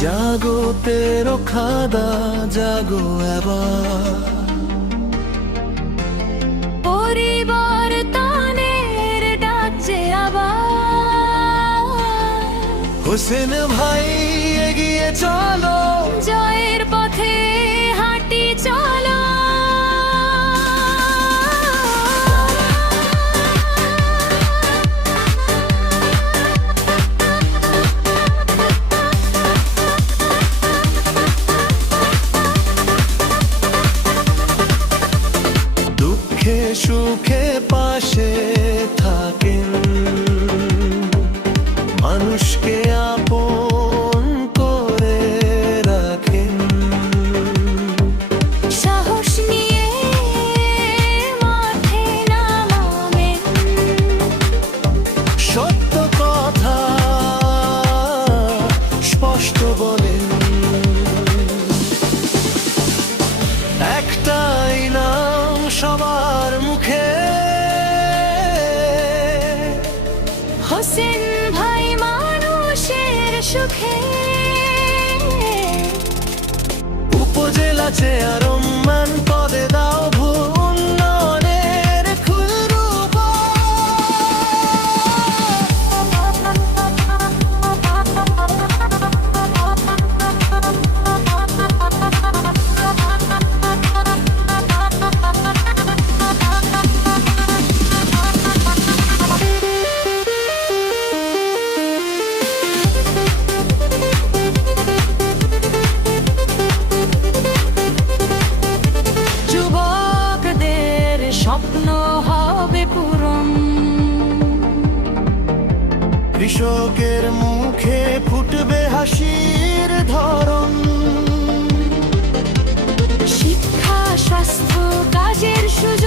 জাগো তেরো খাদা জাগো এবার, পরিবর্তনের ডাকছে আবার। হোসেন ভাই এগিয়ে চলো, জয়ের পথে হাঁটি চলো। দুঃখে সুখে পাশে থাকেন, মানুষকে আপন করে রাখেন। সাহস নিয়ে মাঠে নামাবেন, সত্য কথা স্পষ্ট বলেন। একটাই নাম সবার মুখে, হোসেন ভাই মানুষের সুখে। উপজেলা চেয়ারম্যান পদে দাও উন্নয়নের খুরুব। যুবকদের স্বপ্ন হবে পূরণ, কৃষকের মুখে ফুটবে হাসির ধরন। শিক্ষা স্বাস্থ্য কাজের সুযোগ